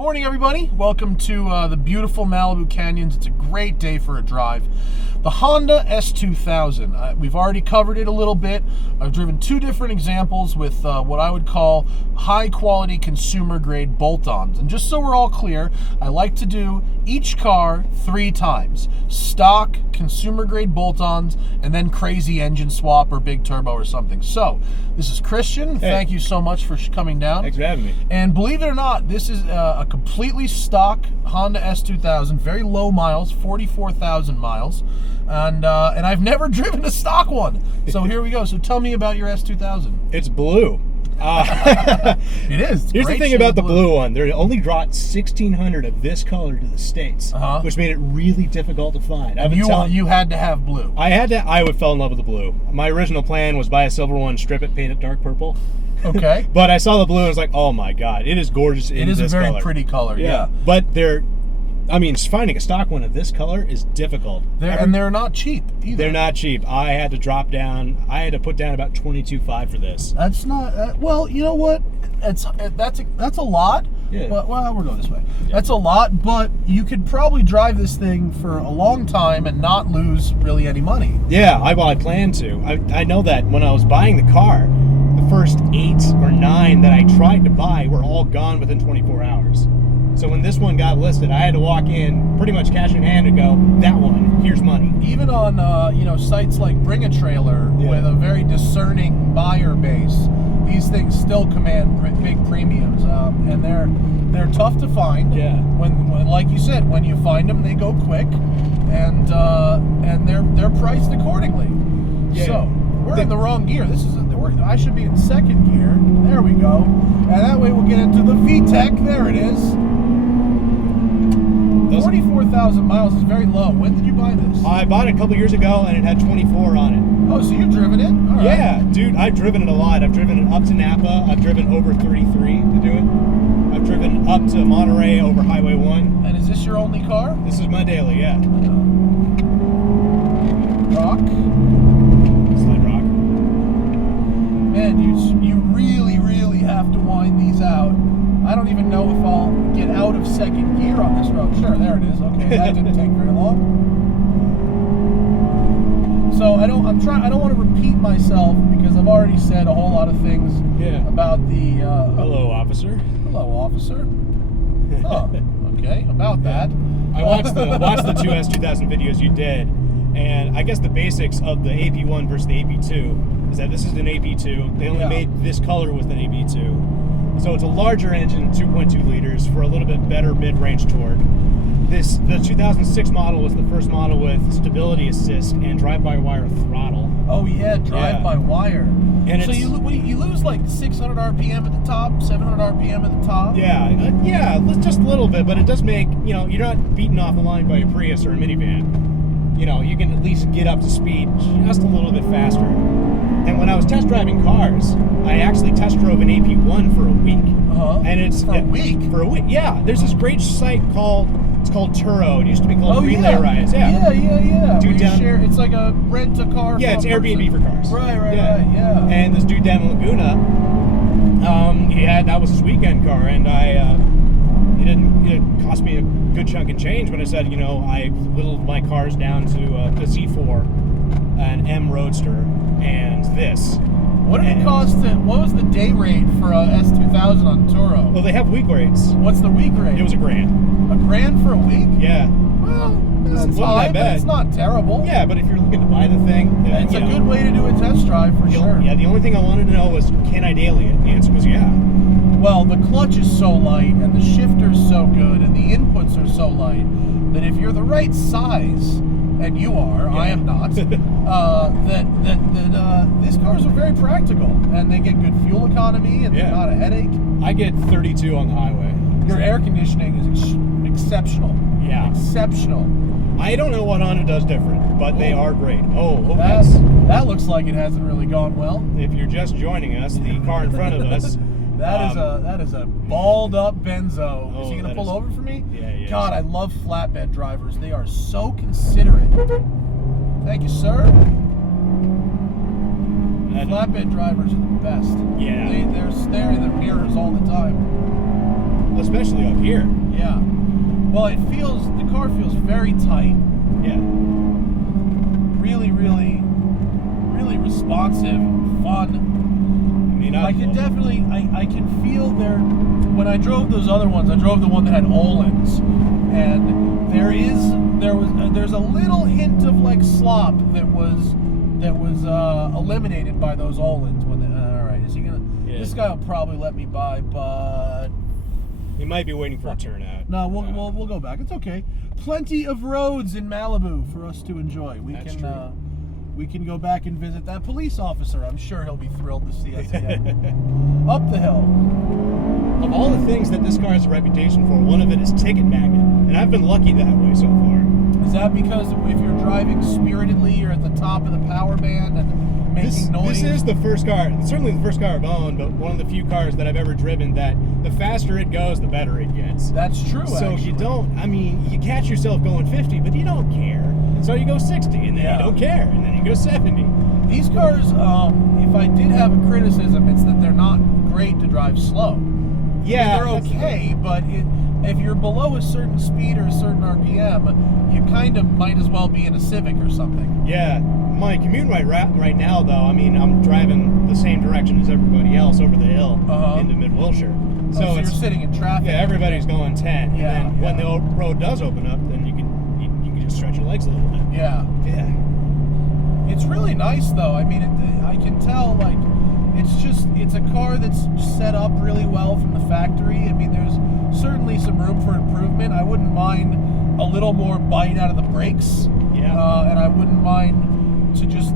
Morning, everybody. Welcome to the beautiful Malibu Canyons. It's a great day for a drive. The Honda S2000. We've already covered it a little bit. I've driven two different examples with what I would call high-quality consumer-grade bolt-ons. And just so we're all clear, I like to do each car 3 times. Stock, consumer-grade bolt-ons, and then crazy engine swap or big turbo or something. So, this is Christian. Hey. Thank you so much for coming down. Thanks for having me. And believe it or not, this is a completely stock Honda S2000, very low miles, 44,000 miles, and I've never driven a stock one. So here we go. So tell me about your S2000. It's blue. It is. It's Here's the great thing shade about the of blue one. They only brought 1,600 of this color to the States, which made it really difficult to find. You had to have blue. I would fell in love with the blue. My original plan was buy a silver one, strip it, paint it dark purple. Okay. But I saw the blue and was like, oh my god, it is gorgeous in this color. It is a very pretty color, yeah. But finding a stock one of this color is difficult. They're not cheap either. They're not cheap. I had to put down about $22,500 for this. That's not, well, you know what? That's a lot. Yeah. Well, we're going this way. Yeah. That's a lot, but you could probably drive this thing for a long time and not lose really any money. Yeah, I plan to. I know that when I was buying the car, the first 8 or 9 that I tried to buy were all gone within 24 hours. So when this one got listed, I had to walk in pretty much cash in hand and go, that one, here's money. Even on sites like Bring a Trailer with a very discerning buyer base, these things still command big premiums, and they're tough to find. Yeah. When like you said, when you find them, they go quick, and they're priced accordingly. Yeah. So we're in the wrong gear. I should be in second gear. There we go, and that way we'll get into the VTEC. There it is. 44,000 miles is very low. When did you buy this? I bought it a couple years ago, and it had 24 on it. Oh, so you've driven it? All right. Yeah, dude, I've driven it a lot. I've driven it up to Napa. I've driven over 33 to do it. I've driven up to Monterey over Highway 1. And is this your only car? This is my daily, yeah. Rock. Slide rock. Man, you really, really have to wind these out. I don't even know if I'll get out of second gear on this road. Sure, there it is. Okay, that didn't take very long. So I don't want to repeat myself because I've already said a whole lot of things about the hello, officer. Hello, officer. Oh, okay, about that. I watched the two S2000 videos you did, and I guess the basics of the AP1 versus the AP2 is that this is an AP2. They only made this color with an AP2. So it's a larger engine, 2.2 liters, for a little bit better mid-range torque. The 2006 model was the first model with stability assist and drive-by-wire throttle. Oh yeah, drive-by-wire. And so you lose like 600 RPM at the top, 700 RPM at the top? Yeah, just a little bit, but it does make, you're not beaten off the line by a Prius or a minivan. You can at least get up to speed just a little bit faster. And when I was test driving cars, I actually test drove an AP1 for a week. And it's for a week? For a week, yeah. There's this great site called Turo. It used to be called Relay Rides. Yeah. Dude it's like a rent-a-car. Yeah, it's Airbnb for cars. Right. And this dude down in Laguna, that was his weekend car, and it cost me a good chunk of change when I said, I whittled my cars down to the Z4, an M Roadster, and this. What did it cost what was the day rate for a S2000 on Turo? Well, they have week rates. What's the week rate? It was $1,000. $1,000 for a week? Yeah. Well, that's high, that bad. It's not terrible. Yeah, but if you're looking to buy the thing, it's a good way to do a test drive for sure. Yeah, the only thing I wanted to know was, can I daily it? The answer was yeah. Well, the clutch is so light, and the shifter's so good, and the inputs are so light, that if you're the right size, and you are, I am not, these cars are very practical, and they get good fuel economy, and they're not a headache. I get 32 on the highway. Your air conditioning is exceptional. Yeah. Exceptional. I don't know what Honda does different, but they are great. That looks like it hasn't really gone well. If you're just joining us, the car in front of us... That is a balled up Benzo. Is he gonna pull over for me? Yeah. God, I love flatbed drivers. They are so considerate. Thank you, sir. Flatbed drivers are the best. Yeah. They're staring in their mirrors all the time. especially up here. Yeah. Well, the car feels very tight. Yeah. Really, really, really responsive, fun. I mean, I can definitely, I can feel when I drove those other ones, I drove the one that had Öhlins, and there's a little hint of like slop that was eliminated by those Öhlins. All right, is he gonna? Yeah. This guy will probably let me by, but he might be waiting for a turnout. No, we'll go back. It's okay. Plenty of roads in Malibu for us to enjoy. We can go back and visit that police officer. I'm sure he'll be thrilled to see us again. Up the hill. Of all the things that this car has a reputation for, one of it is ticket magnet, and I've been lucky that way so far. Is that because if you're driving spiritedly, you're at the top of the power band and making noise? This is the first car, certainly the first car I've owned, but one of the few cars that I've ever driven that the faster it goes, the better it gets. That's true, So actually. you catch yourself going 50, but you don't care. And so you go 60, and then you don't care, and then you go 70. These cars, if I did have a criticism, it's that they're not great to drive slow. Yeah. They're okay, but if you're below a certain speed or a certain RPM, you kind of might as well be in a Civic or something. Yeah. My commute right now, though, I mean, I'm driving the same direction as everybody else over the hill into Mid-Wilshire. So you're sitting in traffic. Yeah, everybody's going 10. Yeah, and then when the road does open up, then you can just stretch your legs a little bit. Yeah. Yeah. It's really nice, though. I mean, I can tell, like, it's a car that's set up really well from the factory. I mean, there's certainly some room for improvement. I wouldn't mind a little more bite out of the brakes. Yeah. And I wouldn't mind to just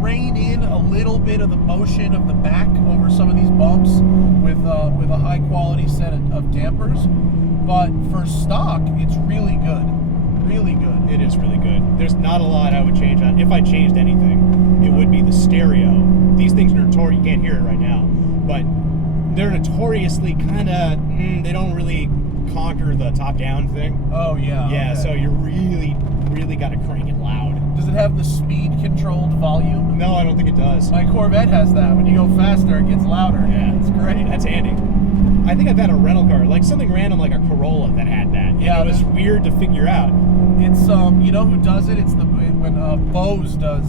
rein in a little bit of the motion of the back over some of these bumps with a high quality set of dampers. But for stock, it's really good. Really good. It is really good. There's not a lot I would change on. If I changed anything, it would be the stereo. These things are notorious. You can't hear it right now, but they're notoriously kind of, they don't really conquer the top-down thing. Oh, yeah. Yeah, okay. so you really, really got to crank it loud. Does it have the speed-controlled volume? No, I don't think it does. My Corvette has that. When you go faster, it gets louder. Yeah. It's great. That's handy. I think I've had a rental car, like something random like a Corolla that had that. Yeah, it was weird to figure out. It's you know who does it? It's when Bose does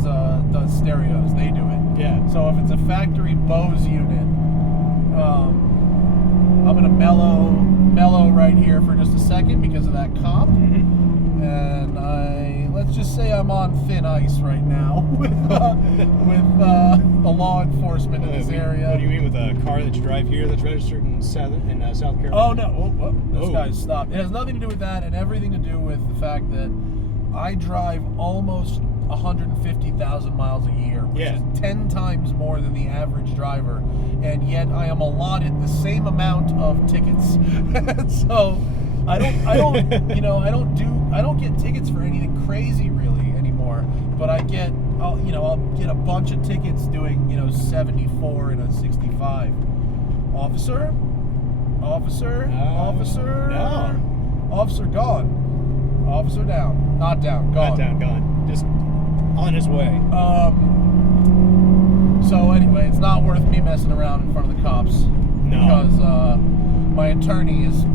stereos. They do it. Yeah. So if it's a factory Bose unit, I'm gonna mellow right here for just a second because of that cop. Mm-hmm. And let's just say I'm on thin ice right now with the law enforcement in this area. What do you mean with a car that you drive here that's registered in South Carolina? Oh no! This guy's stopped. It has nothing to do with that, and everything to do with the fact that I drive almost 150,000 miles a year, which is 10 times more than the average driver, and yet I am allotted the same amount of tickets. So I don't get tickets for anything crazy really anymore, but I'll get a bunch of tickets doing 74 and a 65. Officer, no. officer gone, officer down, not down, gone, not down, gone, just on his way. So anyway, it's not worth me messing around in front of the cops. No. Because my attorney is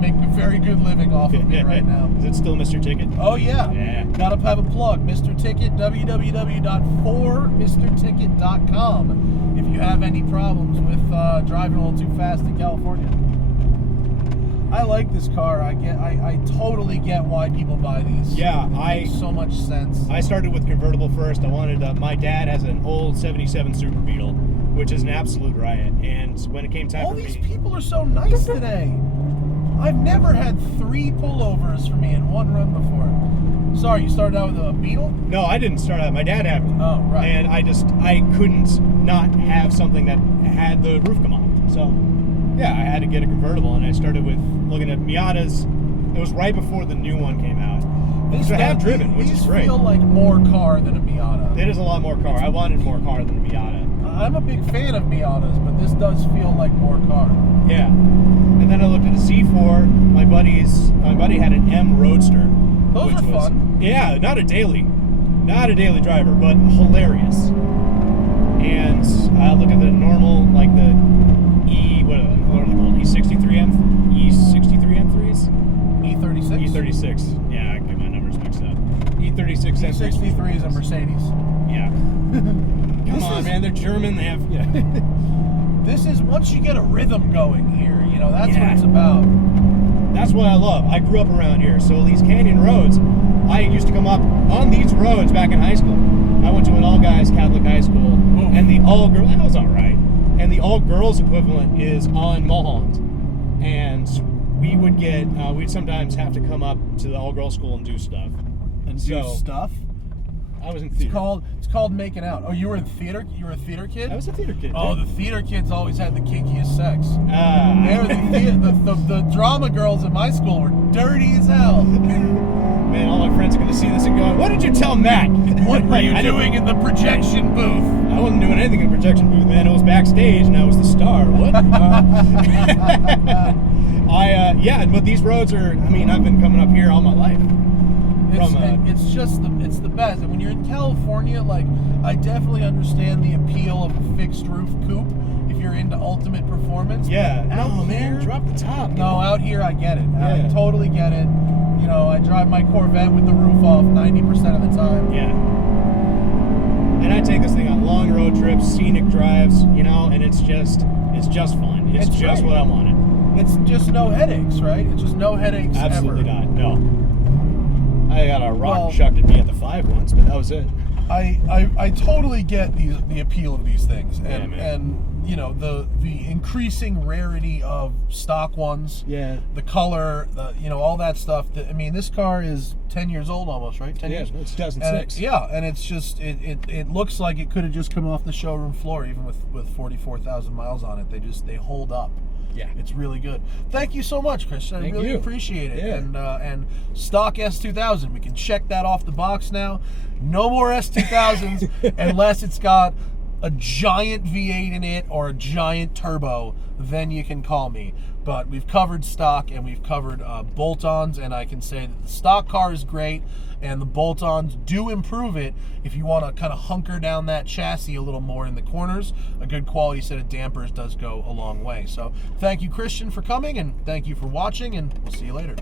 making a very good living off of me right now. Is it still Mr. Ticket? Oh yeah. Yeah. Gotta have a plug. Mr. Ticket, www.formrticket.com if you have any problems with driving a little too fast in California. I like this car. I totally get why people buy these. Yeah, it makes so much sense. I started with convertible first. I wanted my dad has an old 77 Super Beetle, which is an absolute riot. And when it came time All for these me, people are so nice today. I've never had 3 pullovers for me in one run before. Sorry, you started out with a Beetle? No, I didn't start out. My dad had one. Oh, right. And I couldn't not have something that had the roof come off. So, yeah, I had to get a convertible, and I started with looking at Miatas. It was right before the new one came out. Which I have driven, which is great. These feel like more car than a Miata. It is a lot more car. I wanted more car than a Miata. I'm a big fan of Miatas, but this does feel like more car. Yeah. And then I looked at a C4. My buddy had an M Roadster. Those are fun. Yeah, not a daily driver, but hilarious. And I looked at the normal, like the what are they called? E63M, E36. Yeah, I get my numbers mixed up. E36 E63 is a Mercedes. Yeah. Come on, man. They're German. They have. Yeah. This is once you get a rhythm going here. You know, that's what it's about. That's what I love. I grew up around here, so these canyon roads, I used to come up on these roads back in high school. I went to an all-guys Catholic high school, and the all-girls, that was all right, and the all-girls equivalent is on Mulholland. And we would get, we'd sometimes have to come up to the all-girls school and do stuff. And do stuff? I was in theater. It's called making out. Oh, you were in theater? You were a theater kid? I was a theater kid. Oh, the theater kids always had the kinkiest sex. They're the drama girls at my school were dirty as hell. Man, all my friends are going to see this and go, what did you tell Matt? What were you doing in the projection booth? I wasn't doing anything in the projection booth, man. It was backstage and I was the star. What? Yeah, but these roads are, I mean, I've been coming up here all my life. It's the best. And when you're in California, like, I definitely understand the appeal of a fixed roof coupe if you're into ultimate performance. Yeah. Out man, drop the top. No, out here I get it. I totally get it. You know, I drive my Corvette with the roof off 90% of the time. Yeah. And I take this thing on long road trips, scenic drives, you know, and it's just fun. It's just what I wanted. It's just no headaches, right? It's just no headaches. Absolutely ever. not. No. I got a rock chucked at me at the 5 once, but that was it. I totally get the appeal of these things, and man. and you know the increasing rarity of stock ones. Yeah. The color, all that stuff. I mean, this car is 10 years old almost, right? 10 years. It's 2006. And it's just it looks like it could have just come off the showroom floor, even with 44,000 miles on it. They hold up. Yeah, it's really good. Thank you so much, Christian. I really appreciate it. Yeah. And stock S2000, we can check that off the box now. No more S2000s unless it's got a giant V8 in it or a giant turbo. Then you can call me. But we've covered stock and we've covered bolt-ons, and I can say that the stock car is great, and the bolt-ons do improve it if you want to kind of hunker down that chassis a little more in the corners. A good quality set of dampers does go a long way. So thank you, Christian, for coming, and thank you for watching, and we'll see you later.